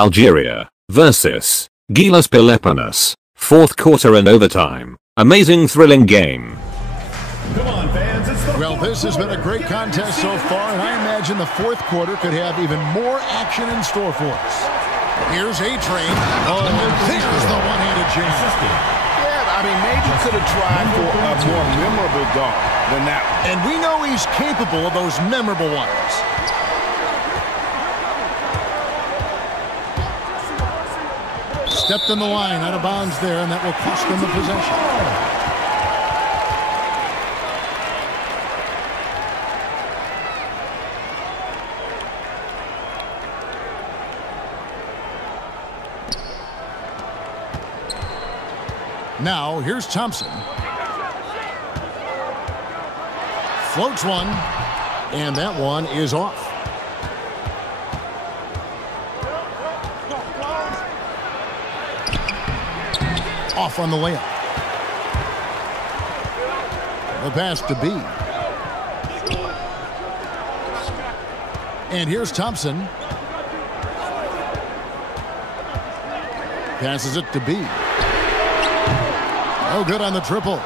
Algeria versus GILAS Pilipinas. Fourth quarter and overtime. Amazing thrilling game. Come on, fans. Well, this has been a great contest so far, and I imagine the fourth quarter could have even more action in store for us. Here's A-Train. Oh, there's the one-handed jam. Yeah, I mean, maybe could have tried for a more memorable dunk than that one. And we know he's capable of those memorable ones. Stepped in the line, out of bounds there, and that will cost them the possession. Now, here's Thompson. Floats one, and that one is off. Off on the layup. The pass to B. And here's Thompson. Passes it to B. Oh, good on the triple.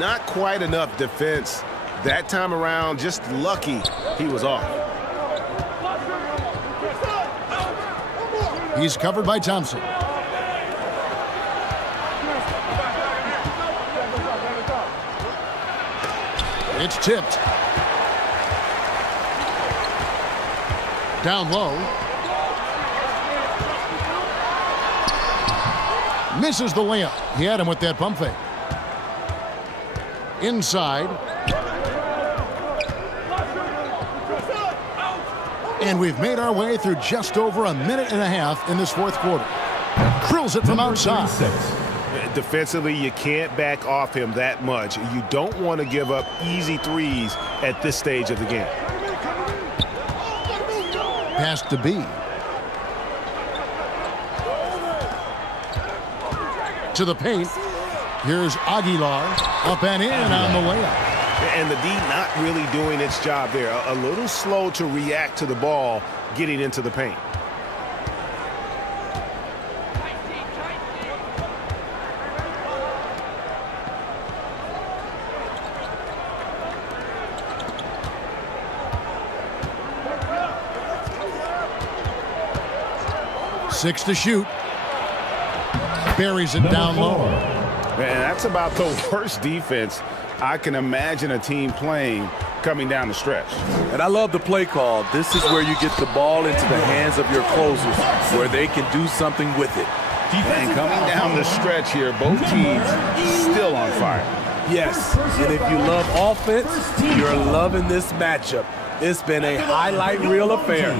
Not quite enough defense. That time around, just lucky he was off. He's covered by Thompson. It's tipped. Down low. Misses the layup. He had him with that pump fake. Inside. And we've made our way through just over a minute and a half in this fourth quarter. Drills it from outside. Defensively, you can't back off him that much. You don't want to give up easy threes at this stage of the game. Pass to B. To the paint. Here's Aguilar. Up and in on the layup. And the D not really doing its job there. A little slow to react to the ball getting into the paint. Six to shoot. Buries it down low. Man, that's about the worst defense I can imagine a team playing coming down the stretch. And I love the play call. This is where you get the ball into the hands of your closers, where they can do something with it. And coming down the stretch here, both teams still on fire. Yes, and if you love offense, you're loving this matchup. It's been a highlight reel affair.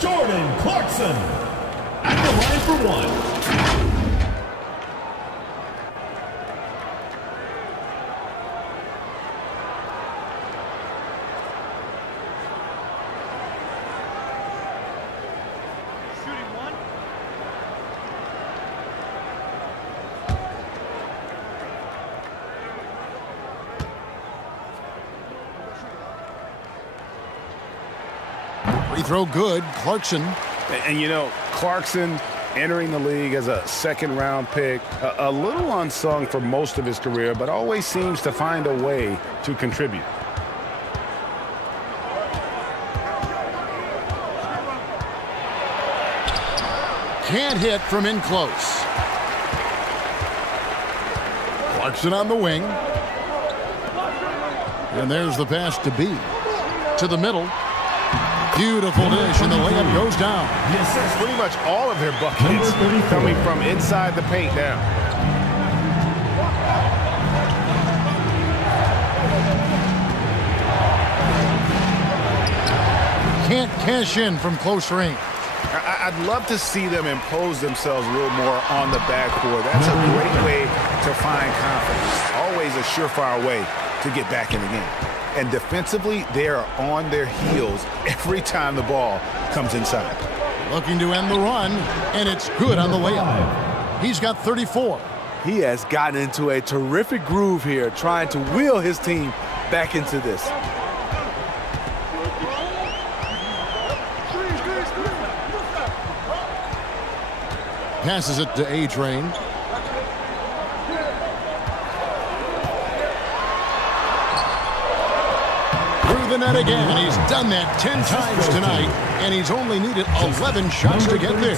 Jordan Clarkson at the line for one. Free throw good. Clarkson. And you know, Clarkson entering the league as a second-round pick, a little unsung for most of his career, but always seems to find a way to contribute. Can't hit from in close. Clarkson on the wing. And there's the pass to B. To the middle. Beautiful dish, and the layup goes down. Yes, pretty much all of their buckets coming from inside the paint now. Can't cash in from close range. I'd love to see them impose themselves a little more on the backcourt. That's a great way to find confidence. Always a surefire way to get back in the game. And defensively, they are on their heels every time the ball comes inside. Looking to end the run, and it's good on the layup. He's got 34. He has gotten into a terrific groove here, trying to wheel his team back into this. Passes it to A-Train. Through the net again. He's done that 10 times tonight, and he's only needed 11 shots to get there.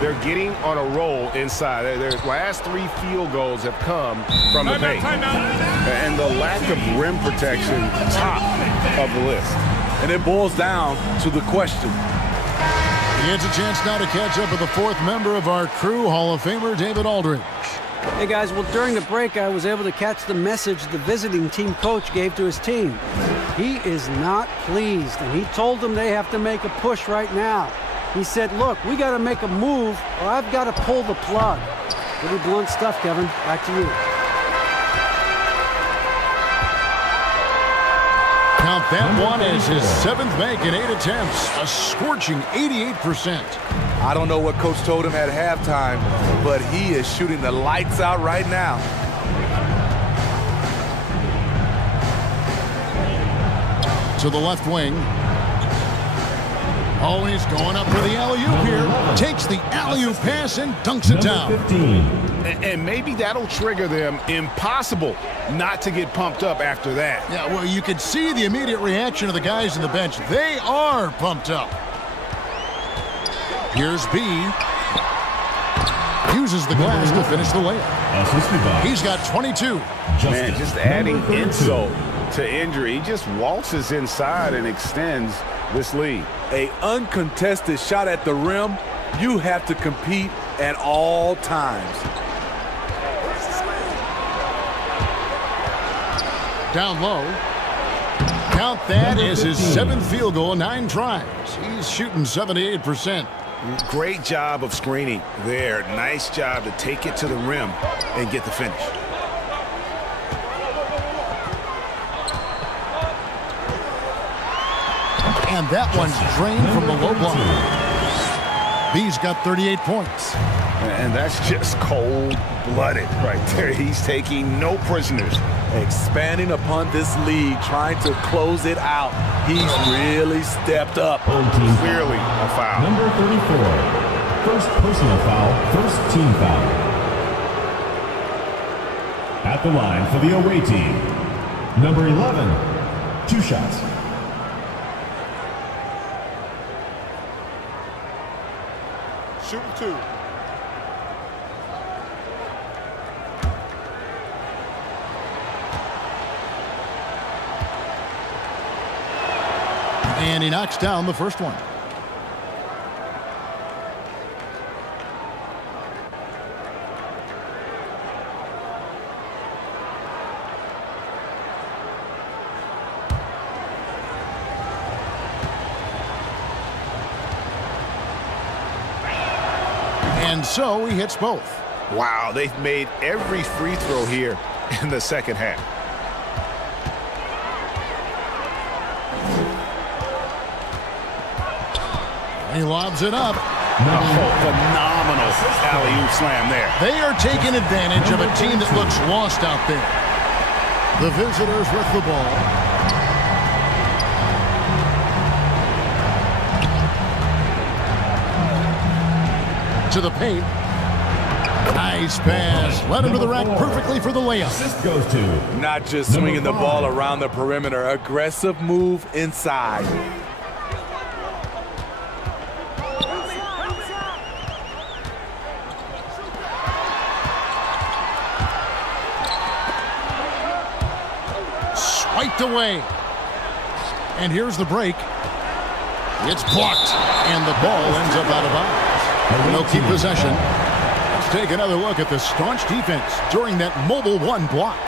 They're getting on a roll inside. Their last 3 field goals have come from the paint. And the lack of rim protection, top of the list. And it boils down to the question. He gets a chance now to catch up with the 4th member of our crew, Hall of Famer David Aldridge. Hey guys, well during the break I was able to catch the message the visiting team coach gave to his team. He is not pleased, and he told them they have to make a push right now. He said, look, we got to make a move or I've got to pull the plug. Pretty blunt stuff, Kevin. Back to you. Count that one as his 7th make in 8 attempts. A scorching 88%. I don't know what coach told him at halftime, but he is shooting the lights out right now. To the left wing. Always going up for the alley-oop here. Takes the alley-oop pass and dunks it down. And maybe that'll trigger them. Impossible not to get pumped up after that. Yeah, well, you could see the immediate reaction of the guys on the bench. They are pumped up. Here's B. Uses the glass to finish the layup. He's got 22. Man, just adding insult to injury. He just waltzes inside and extends this lead. An uncontested shot at the rim, you have to compete at all times. Down low. Count that as his 7th field goal, 9 tries. He's shooting 78%. Great job of screening there. Nice job to take it to the rim and get the finish. And that one's drained from the low block. B's got 38 points. And that's just cold-blooded right there. He's taking no prisoners. Expanding upon this lead, trying to close it out. He's really stepped up. Clearly a foul. Number 34. First personal foul, first team foul. At the line for the away team. Number 11. 2 shots. Shooting 2. And he knocks down the first one. And so he hits both. Wow, they've made every free throw here in the second half. He lobs it up. Phenomenal alley-oop slam there. They are taking advantage of a team that looks lost out there. The visitors with the ball. To the paint. Nice pass. Led him to the rack perfectly for the layup. Assist goes to Not just swinging the ball around the perimeter. Aggressive move inside. Swiped away. And here's the break. It's blocked. And the ball ends up out of bounds. They'll keep possession. Let's take another look at the staunch defense during that mobile 1 block.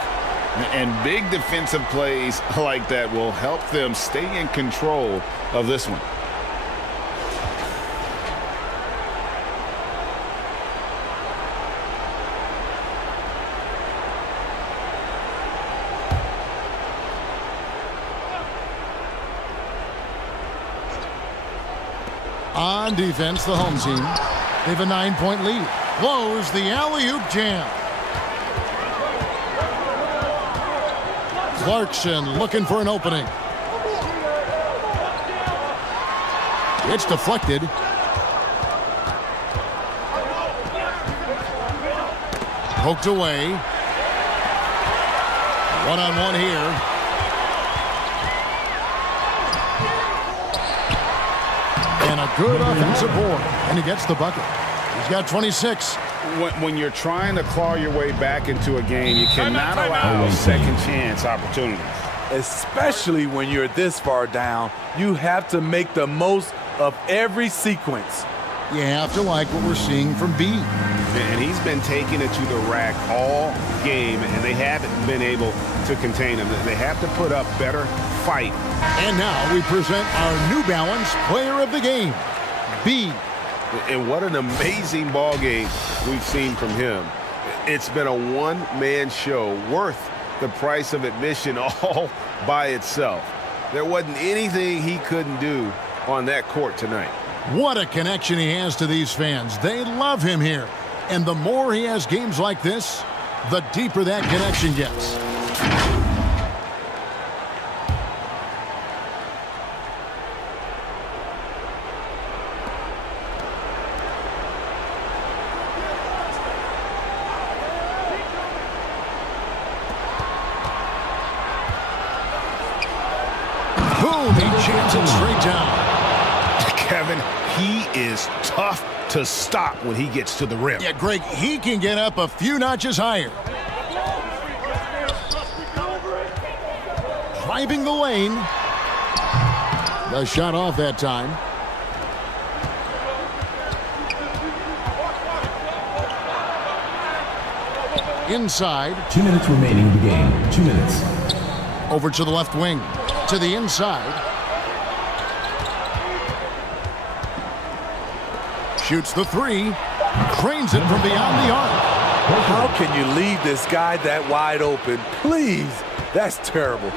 And big defensive plays like that will help them stay in control of this one. On defense, the home team. They have a 9-point lead. Blows the alley-oop jam. Clarkson looking for an opening. It's deflected. Poked away. One-on-one here. And a good offensive board. And he gets the bucket. He's got 26. When you're trying to claw your way back into a game, you cannot allow second chance opportunities. Especially when you're this far down, you have to make the most of every sequence. You have to like what we're seeing from B. And he's been taking it to the rack all game, and they haven't been able to contain him. They have to put up better fight. And now we present our New Balance Player of the Game, B. And what an amazing ball game we've seen from him. It's been a one-man show worth the price of admission all by itself. There wasn't anything he couldn't do on that court tonight. What a connection he has to these fans. They love him here. And the more he has games like this, the deeper that connection gets. Boom, he jams it straight down. Kevin, he is tough to stop when he gets to the rim. Yeah, Greg, he can get up a few notches higher. Driving the lane. The shot off that time. Inside. 2 minutes remaining in the game. 2 minutes. Over to the left wing. To the inside. Shoots the three. Drains it from beyond the arc. How can you leave this guy that wide open? Please. That's terrible.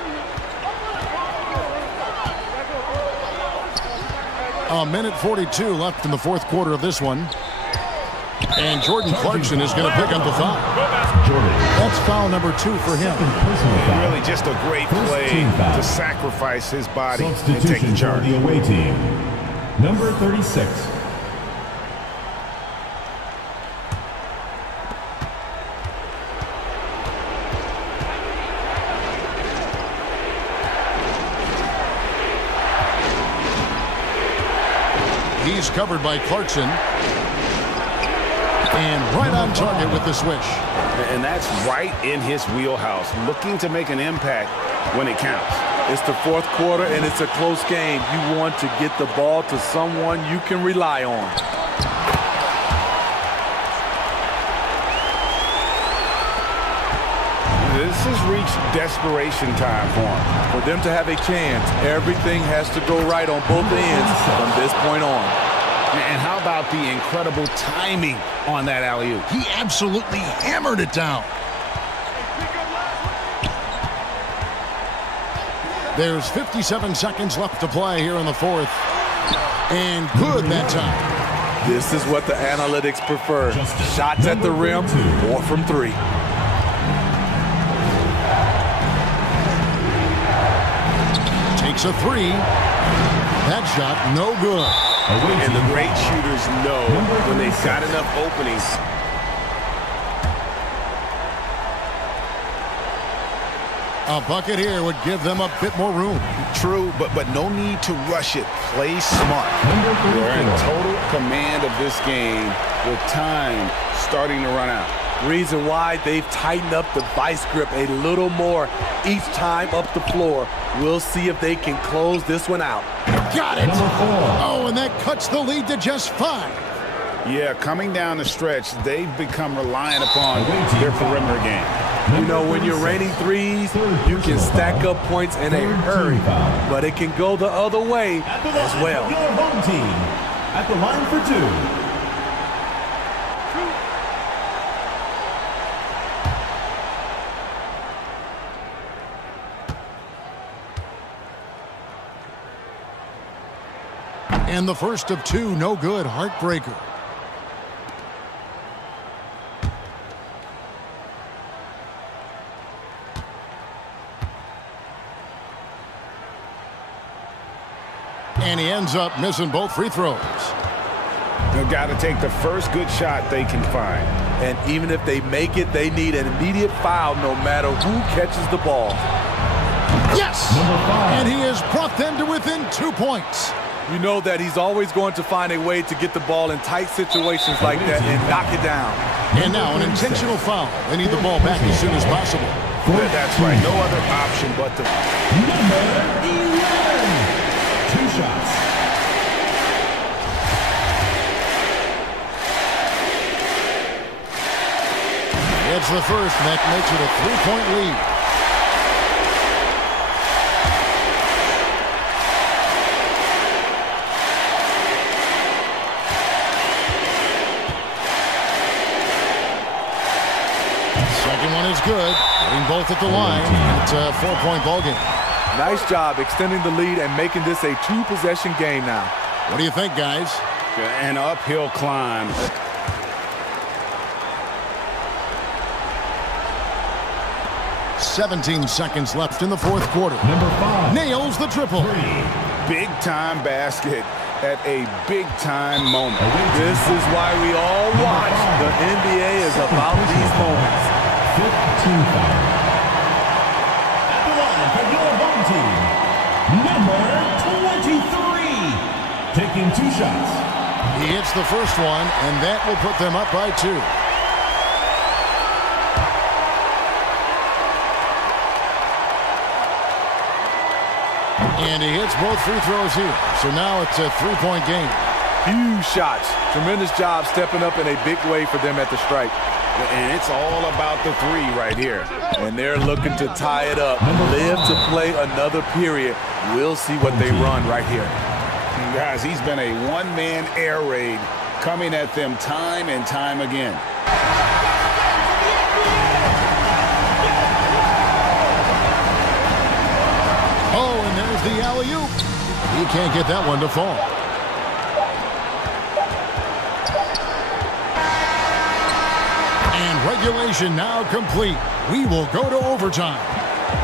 A minute 42 left in the fourth quarter of this one. And Jordan Clarkson is going to pick up the foul. That's foul number 2 for him. Really just a great play to sacrifice his body and take the charge. The away team. Number 36. He's covered by Clarkson. And right on target with the swish. And that's right in his wheelhouse, looking to make an impact when it counts. It's the fourth quarter, and it's a close game. You want to get the ball to someone you can rely on. This has reached desperation time for him. For them to have a chance, everything has to go right on both ends from this point on. And how about the incredible timing on that alley-oop? He absolutely hammered it down. There's 57 seconds left to play here in the fourth. And good that time. This is what the analytics prefer. Shots at the rim or from three. Takes a three. That shot no good. And the great shooters know when they've got enough openings. A bucket here would give them a bit more room. True, but no need to rush it. Play smart. They're in total command of this game with time starting to run out. Reason why they've tightened up the vice grip a little more each time up the floor. We'll see if they can close this one out. Got it. Oh, and that cuts the lead to just 5. Yeah, coming down the stretch, they've become reliant upon their perimeter game. You know, when you're raining threes, you can stack up points in a hurry, but it can go the other way as well. Your home team at the line for 2. And the first of 2, no good. Heartbreaker. And he ends up missing both free throws. They've got to take the first good shot they can find. And even if they make it, they need an immediate foul no matter who catches the ball. Yes! And he has brought them to within 2 points. You know that he's always going to find a way to get the ball in tight situations like that and knock it down. And now an intentional foul. They need the ball back as soon as possible. That's right. No other option but to... Number 11. 2 shots. It's the first, and that makes it a 3-point lead. Second one is good. Getting both at the line. It's a 4-point ball game. Nice job extending the lead and making this a 2-possession game now. What do you think, guys? An uphill climb. 17 seconds left in the fourth quarter. Number 5. Nails the triple. Big-time basket at a big-time moment. This is why we all watch. The NBA is about these moments. 15 foul. At the line for your home team, number 23. Taking 2 shots. He hits the first one, and that will put them up by 2. And he hits both free throws here. So now it's a 3-point game. Huge shots. Tremendous job stepping up in a big way for them at the stripe. And it's all about the 3 right here. And they're looking to tie it up. Live to play another period. We'll see what they run right here. Guys, he's been a one-man air raid coming at them time and time again. Oh, and there's the alley-oop. He can't get that one to fall. And regulation now complete. We will go to overtime.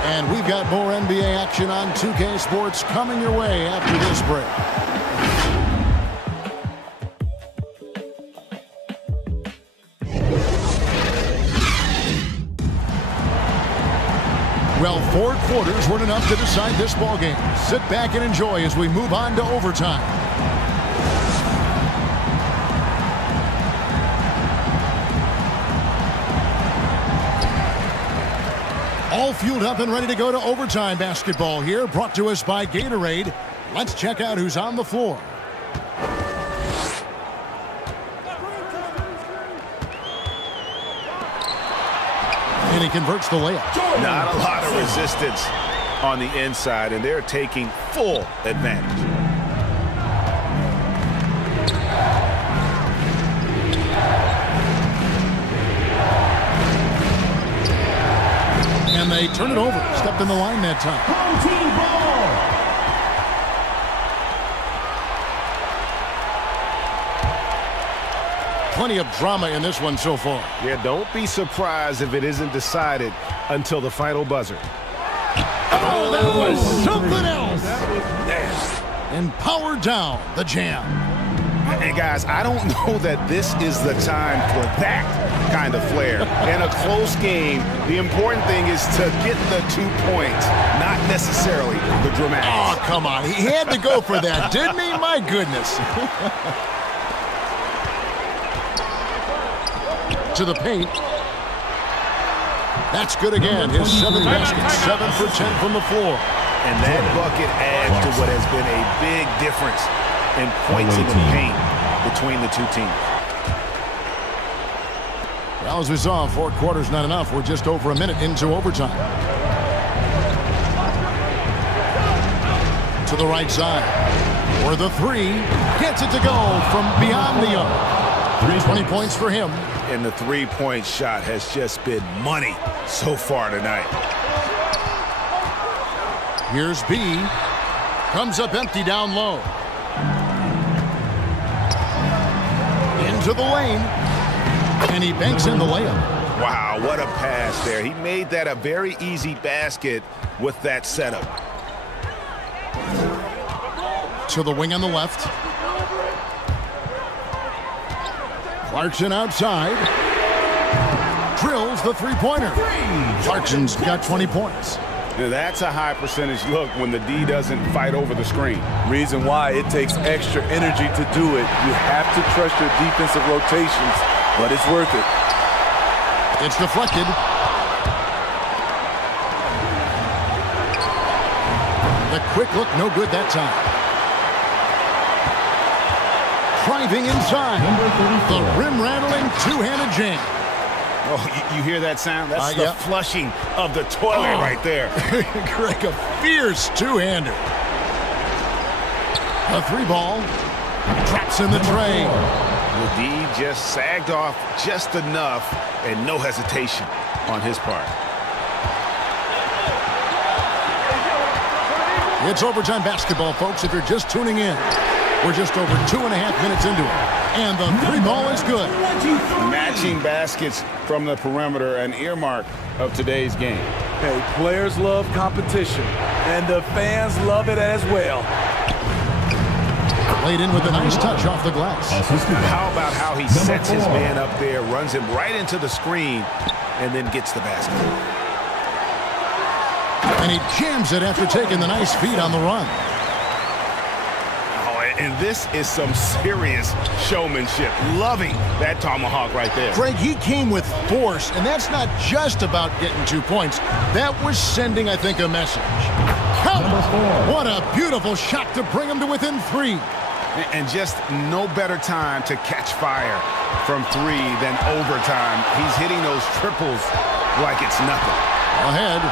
And we've got more NBA action on 2K Sports coming your way after this break. Well, 4 quarters weren't enough to decide this ballgame. Sit back and enjoy as we move on to overtime. All fueled up and ready to go to overtime basketball here, brought to us by Gatorade. Let's check out who's on the floor. And he converts the layup. Not a lot of resistance on the inside, and they're taking full advantage. And they turn it over. Stepped in the line that time. Home team ball. Plenty of drama in this one so far. Yeah, don't be surprised if it isn't decided until the final buzzer. Oh, that was something else. And powered down the jam. And guys, I don't know that this is the time for that kind of flair. In a close game, the important thing is to get the 2 points, not necessarily the dramatics. Oh, come on. He had to go for that, didn't he? My goodness. To the paint. That's good again. His 7th basket, 7 for 10 from the floor. And that bucket adds to what has been a big difference in points in the paint between the 2 teams. Well, as we saw, 4 quarters not enough. We're just over a minute into overtime. To the right side. For the 3. Gets it to go from beyond the arc. 20 points for him. And the 3-point shot has just been money so far tonight. Here's B. Comes up empty down low. Into the lane. And he banks in the layup. Wow, what a pass there. He made that a very easy basket with that setup. To the wing on the left. Clarkson outside. Drills the three-pointer. Clarkson's got 20 points. Now that's a high percentage look when the D doesn't fight over the screen. Reason why it takes extra energy to do it. You have to trust your defensive rotations, but it's worth it. It's deflected. The quick look, no good that time. Driving inside. The rim-rattling two-handed jam. Oh, you hear that sound? That's the flushing of the toilet right there. Greg, a fierce two-hander. A three ball. Drops in the tray. The D just sagged off just enough and no hesitation on his part. It's overtime basketball, folks, if you're just tuning in. We're just over 2.5 minutes into it. And the three ball is good. Matching baskets from the perimeter, an earmark of today's game. Hey, players love competition, and the fans love it as well. Played in with a nice touch off the glass. How about how he sets his man up there, runs him right into the screen, and then gets the basket. And he jams it after taking the nice feed on the run. And this is some serious showmanship. Loving that tomahawk right there. Greg, he came with force, and that's not just about getting 2 points. That was sending, I think, a message. Count! What a beautiful shot to bring him to within 3. And just no better time to catch fire from 3 than overtime. He's hitting those triples like it's nothing. Ahead.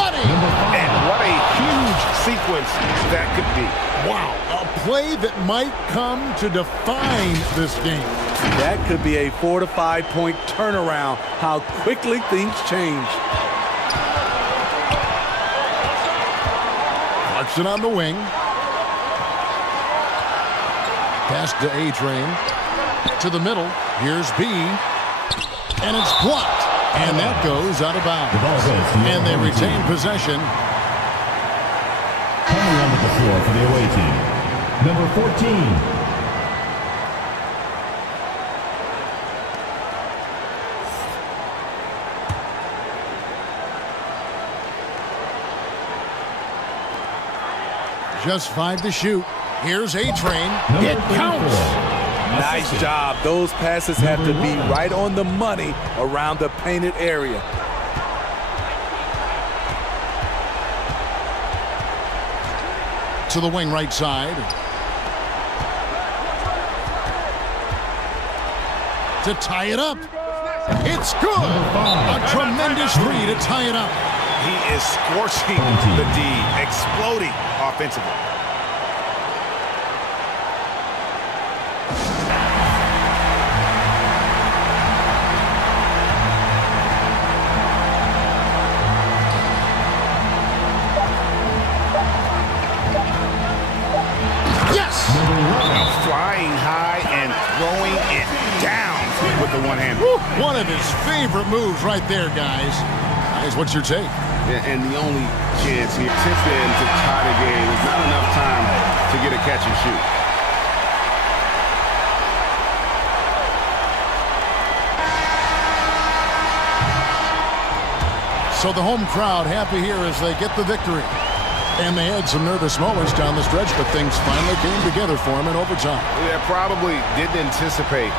Money! And what a huge sequence that could be. Wow, a play that might come to define this game. That could be a 4 to 5 point turnaround. How quickly things change. Clarkson on the wing. Pass to A-Train. To the middle. Here's B. And it's blocked. And that goes out of bounds. And they retain possession. Coming onto the floor for the away team, number 14. Just 5 to shoot. Here's A-Train. It counts. Nice job. Those passes have to be right on the money around the painted area. To the wing right side. To tie it up. It's good. A tremendous 3 to tie it up. He is scorching the D, exploding offensively. Flying high and throwing it down with the one hand. One of his favorite moves right there, guys. Guys, what's your take? And the only chance here since then to tie the game is not enough time to get a catch and shoot. So the home crowd happy here as they get the victory. And they had some nervous moments down the stretch, but things finally came together for them in overtime. Yeah, probably didn't anticipate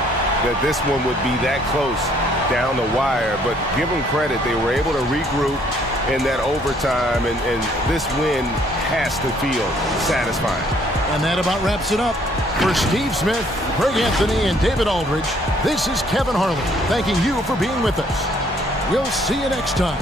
that this one would be that close down the wire, but give them credit. They were able to regroup in that overtime, and this win has to feel satisfying. And that about wraps it up. For Steve Smith, Greg Anthony, and David Aldridge, this is Kevin Harlan thanking you for being with us. We'll see you next time.